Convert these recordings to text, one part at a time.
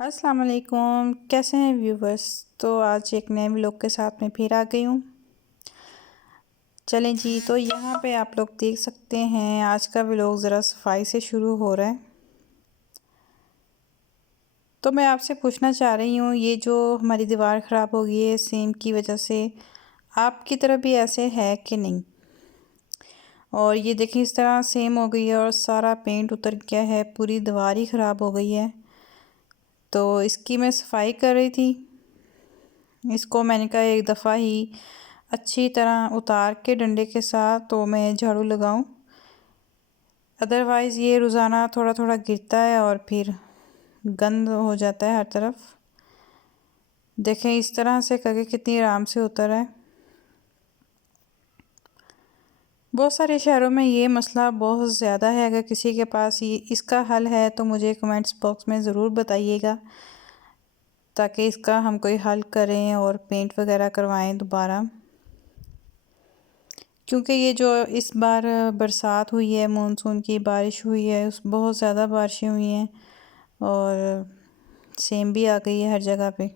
अस्सलाम वालेकुम, कैसे हैं व्यूवर्स। तो आज एक नए व्लॉग के साथ मैं फिर आ गई हूँ। चलें जी, तो यहाँ पे आप लोग देख सकते हैं आज का व्लॉग ज़रा सफाई से शुरू हो रहा है। तो मैं आपसे पूछना चाह रही हूँ, ये जो हमारी दीवार ख़राब हो गई है सेम की वजह से, आपकी तरफ भी ऐसे है कि नहीं। और ये देखिए इस तरह सेम हो गई है और सारा पेंट उतर गया है, पूरी दीवार ही ख़राब हो गई है। तो इसकी मैं सफाई कर रही थी। इसको मैंने कहा एक दफ़ा ही अच्छी तरह उतार के डंडे के साथ तो मैं झाड़ू लगाऊं, अदरवाइज़ ये रोज़ाना थोड़ा थोड़ा गिरता है और फिर गंद हो जाता है हर तरफ। देखें इस तरह से करके कितनी आराम से उतर है। बहुत सारे शहरों में ये मसला बहुत ज़्यादा है। अगर किसी के पास ये इसका हल है तो मुझे कमेंट्स बॉक्स में ज़रूर बताइएगा, ताकि इसका हम कोई हल करें और पेंट वगैरह करवाएं दोबारा। क्योंकि ये जो इस बार बरसात हुई है, मानसून की बारिश हुई है, उस बहुत ज़्यादा बारिशें हुई हैं और सेम भी आ गई है हर जगह पे।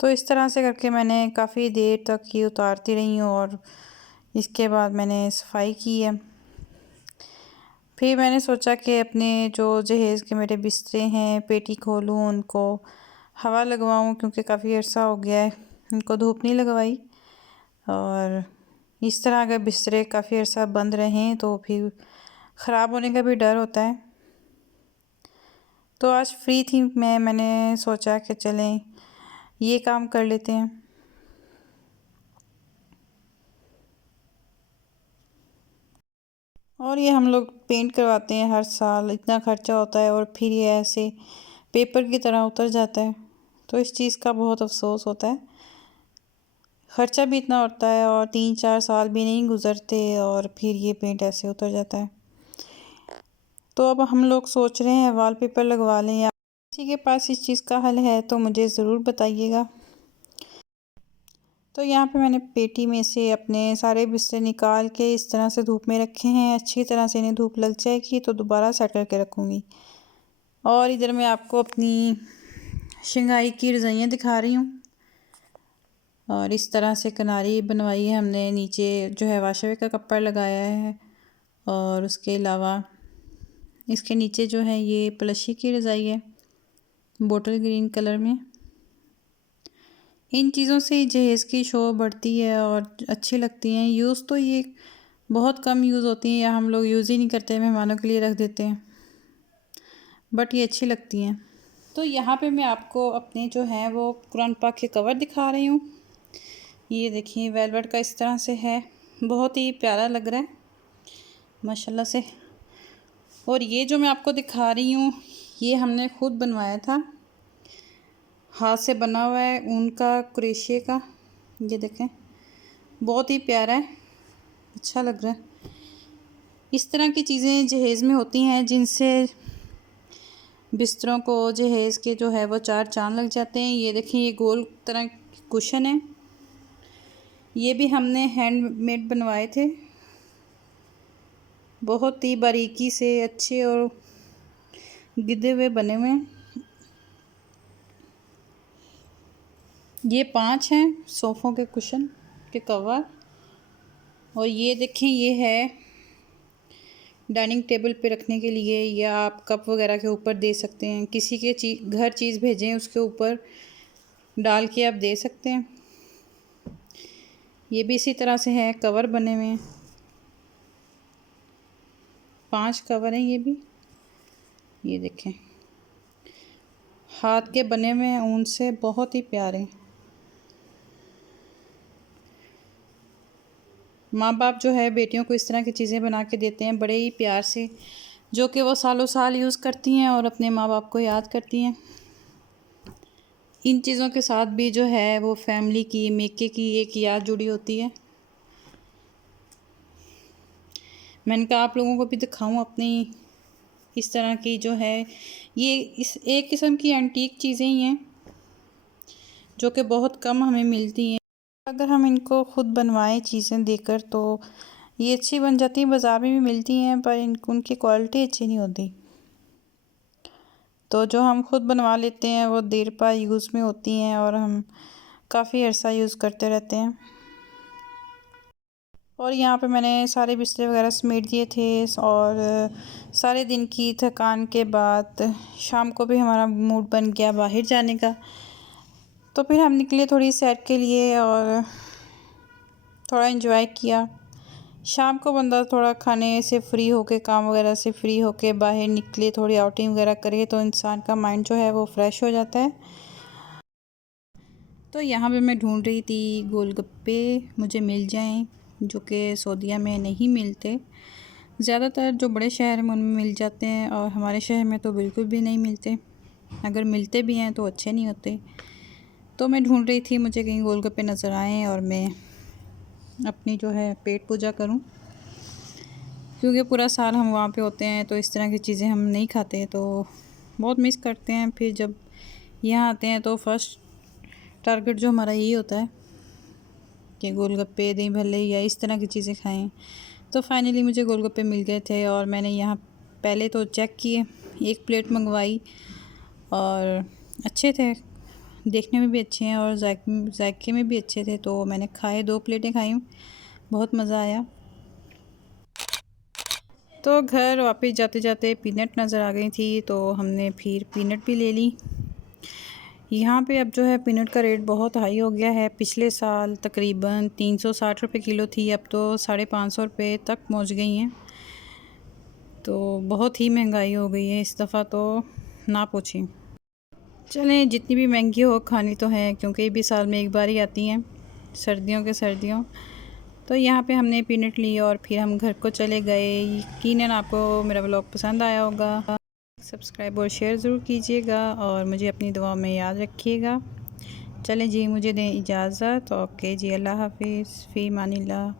तो इस तरह से करके मैंने काफ़ी देर तक ये उतारती रही हूँ और इसके बाद मैंने सफाई की है। फिर मैंने सोचा कि अपने जो जहेज़ के मेरे बिस्तरे हैं पेटी खोलूँ, उनको हवा लगवाऊँ, क्योंकि काफ़ी अर्सा हो गया है उनको धूप नहीं लगवाई। और इस तरह अगर बिस्तरे काफ़ी अर्सा बंद रहें तो फिर ख़राब होने का भी डर होता है। तो आज फ्री थी मैंने सोचा कि चलें ये काम कर लेते हैं। और ये हम लोग पेंट करवाते हैं हर साल, इतना खर्चा होता है और फिर ये ऐसे पेपर की तरह उतर जाता है। तो इस चीज़ का बहुत अफसोस होता है। ख़र्चा भी इतना होता है और 3-4 साल भी नहीं गुज़रते और फिर ये पेंट ऐसे उतर जाता है। तो अब हम लोग सोच रहे हैं वॉलपेपर लगवा लें, या किसी के पास इस चीज़ का हल है तो मुझे ज़रूर बताइएगा। तो यहाँ पे मैंने पेटी में से अपने सारे बिस्तर निकाल के इस तरह से धूप में रखे हैं। अच्छी तरह से इन्हें धूप लग जाएगी तो दोबारा सेट करके रखूँगी। और इधर मैं आपको अपनी शंघाई की रज़ाइयाँ दिखा रही हूँ। और इस तरह से किनारी बनवाई है हमने, नीचे जो है वाशवे का कपड़ा लगाया है और उसके अलावा इसके नीचे जो है ये प्लशी की रज़ाई है बोटल ग्रीन कलर में। इन चीज़ों से जहेज़ की शो बढ़ती है और अच्छी लगती हैं। यूज़ तो ये बहुत कम यूज़ होती हैं या हम लोग यूज़ ही नहीं करते, मेहमानों के लिए रख देते हैं, बट ये अच्छी लगती हैं। तो यहाँ पे मैं आपको अपने जो हैं वो कुरान पाक के कवर दिखा रही हूँ। ये देखिए वेलवेट का इस तरह से है, बहुत ही प्यारा लग रहा है माशाल्लाह से। और ये जो मैं आपको दिखा रही हूँ ये हमने खुद बनवाया था, हाथ से बना हुआ है, ऊन का, क्रोशिया का। ये देखें बहुत ही प्यारा है, अच्छा लग रहा है। इस तरह की चीज़ें जहेज़ में होती हैं जिनसे बिस्तरों को जहेज़ के जो है वो चार चाँद लग जाते हैं। ये देखें ये गोल तरह कुशन है, ये भी हमने हैंडमेड बनवाए थे, बहुत ही बारीकी से अच्छे और गिद्दे हुए बने हुए हैं। ये 5 हैं सोफ़ों के कुशन के कवर। और ये देखें ये है डाइनिंग टेबल पे रखने के लिए, या आप कप वगैरह के ऊपर दे सकते हैं। किसी के घर चीज़ भेजें उसके ऊपर डाल के आप दे सकते हैं। ये भी इसी तरह से है, कवर बने हुए हैं, 5 कवर हैं ये भी। ये देखें हाथ के बने हुए हैं ऊन से, बहुत ही प्यारे। माँ बाप जो है बेटियों को इस तरह की चीज़ें बना के देते हैं बड़े ही प्यार से, जो कि वो सालों साल यूज़ करती हैं और अपने माँ बाप को याद करती हैं। इन चीज़ों के साथ भी जो है वो फैमिली की, मेके की एक याद जुड़ी होती है। मैंने कहा आप लोगों को भी दिखाऊं अपनी इस तरह की जो है, ये इस एक किस्म की एंटीक चीज़ें ही हैं जो कि बहुत कम हमें मिलती हैं। अगर हम इनको खुद बनवाएं चीज़ें देकर तो ये अच्छी बन जाती हैं, बाज़ार में भी मिलती हैं, पर उनकी क्वालिटी अच्छी नहीं होती। तो जो हम खुद बनवा लेते हैं वो देर पा यूज़ में होती हैं और हम काफ़ी अर्सा यूज़ करते रहते हैं। और यहाँ पे मैंने सारे बिस्तर वगैरह समेट दिए थे और सारे दिन की थकान के बाद शाम को भी हमारा मूड बन गया बाहर जाने का। तो फिर हम निकले थोड़ी सैर के लिए और थोड़ा एंजॉय किया। शाम को बंदा थोड़ा खाने से फ्री होके, काम वगैरह से फ्री होके बाहर निकले, थोड़ी आउटिंग वगैरह करे तो इंसान का माइंड जो है वो फ्रेश हो जाता है। तो यहाँ पे मैं ढूंढ रही थी गोलगप्पे मुझे मिल जाएं, जो कि सऊदीया में नहीं मिलते। ज़्यादातर जो बड़े शहर में उनमें मिल जाते हैं और हमारे शहर में तो बिल्कुल भी नहीं मिलते। अगर मिलते भी हैं तो अच्छे नहीं होते। तो मैं ढूंढ रही थी मुझे कहीं गोलगप्पे नज़र आएँ और मैं अपनी जो है पेट पूजा करूं, क्योंकि पूरा साल हम वहाँ पे होते हैं तो इस तरह की चीज़ें हम नहीं खाते, तो बहुत मिस करते हैं। फिर जब यहाँ आते हैं तो फर्स्ट टारगेट जो हमारा यही होता है कि गोलगप्पे, दही भल्ले या इस तरह की चीज़ें खाएं। तो फाइनली मुझे गोलगप्पे मिल गए थे और मैंने यहाँ पहले तो चेक किए, एक प्लेट मंगवाई और अच्छे थे, देखने में भी अच्छे हैं और जायके में भी अच्छे थे। तो मैंने खाए, 2 प्लेटें खाई, बहुत मज़ा आया। तो घर वापस जाते जाते पीनट नज़र आ गई थी, तो हमने फिर पीनट भी ले ली। यहाँ पे अब जो है पीनट का रेट बहुत हाई हो गया है। पिछले साल तकरीबन 360 रुपये किलो थी, अब तो 550 रुपये तक पहुँच गई हैं। तो बहुत ही महंगाई हो गई है इस दफ़ा, तो ना पूछें। चलें, जितनी भी महंगी हो खानी तो है, क्योंकि ये भी साल में एक बार ही आती हैं, सर्दियों के सर्दियों। तो यहाँ पे हमने पीनट ली और फिर हम घर को चले गए। यकीनन आपको मेरा व्लॉग पसंद आया होगा। सब्सक्राइब और शेयर ज़रूर कीजिएगा और मुझे अपनी दुआ में याद रखिएगा। चलें जी, मुझे दें इजाज़त। ओके जी, अल्लाह हाफिज़, फ़ी अमानिल्लाह।